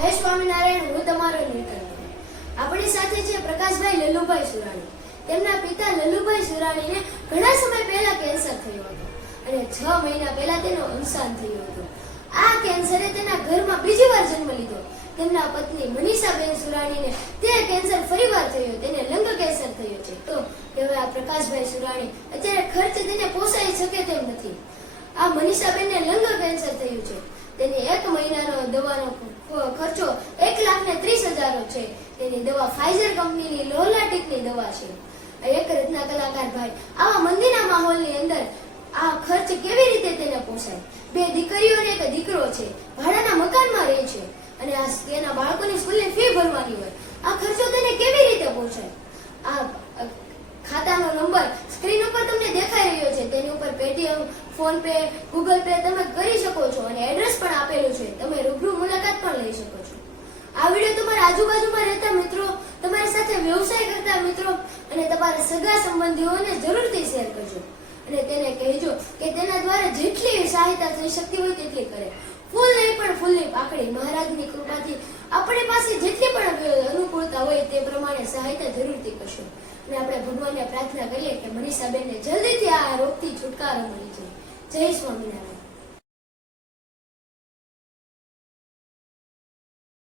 જય સ્વામિનારાયણ, હું તમારો નીકળ આપણી સાથે છે પ્રકાશભાઈ લલ્લુભાઈ સુરાણી. તેમના પિતા લલ્લુભાઈ સુરાણીને ઘણા સમય પહેલા કેન્સર થયું હતું અને છ મહિના પહેલા તેનું અવસાન થયું હતું. આ કેન્સરે તેના ઘરમાં બીજી વાર જન્મ લીધો. તેમના પત્ની મનીષાબેન સુરાણીને તે કેન્સર ફરીવાર થયો, તેને લંગ કેન્સર થયો છે. તો હવે આ પ્રકાશભાઈ સુરાણી અત્યારે ખર્ચ તેને પોસાઈ શકે તેમ નથી. આ મનીષાબેનને લંગ કેન્સર થયું છે. તેને એક મહિનાનો દવાનો ખર્ચો એક લાખ ને ત્રીસ હજારનો છે. તેની દવા ફાઇઝર કંપનીની લોલાટિકની દવા છે. એક રત્ના કલાકાર ભાઈ, આવા મંદિરના માહોલની અંદર આ ખર્ચ કેવી રીતે તેને પોસાય? બે દીકરીઓ અને એક દીકરો છે. ભાડાના મકાનમાં રહે છે. અને આ તેના બાળકોની સ્કૂલની ફી ભરવાની હોય. આ ખર્ચો તેને કેવી રીતે પોસાય? આ ખાતાનો નંબર સ્ક્રીન ઉપર તમને દેખાઈ રહ્યો છે. તેની ઉપર Paytm PhonePe Google Pay તમે કરી શકો શકો છો. આ વીડિયો તમારા આજુબાજુમાં રહેતા મિત્રો, તમારી સાથે વ્યવસાય કરતા મિત્રો અને તમારા સગા સંબંધીઓને જરૂરથી શેર કરજો. અને તેને કહેજો કે તેના દ્વારા જેટલી સહાયતા થઈ શકતી હોય તેટલી કરે. ફૂલ નહીં, પણ ફૂલની પાકડી મહારાજની કૃપાથી આપણી પાસે જેટલી પણ અનુકૂળતા હોય તે પ્રમાણે સહાયતા જરૂરથી કરશો. અને આપણે ભગવાનને પ્રાર્થના કરીએ કે મનીષાબેનને જલ્દીથી આ રોગથી છુટકારો મળી જાય. જય સ્વામિનારાયણ.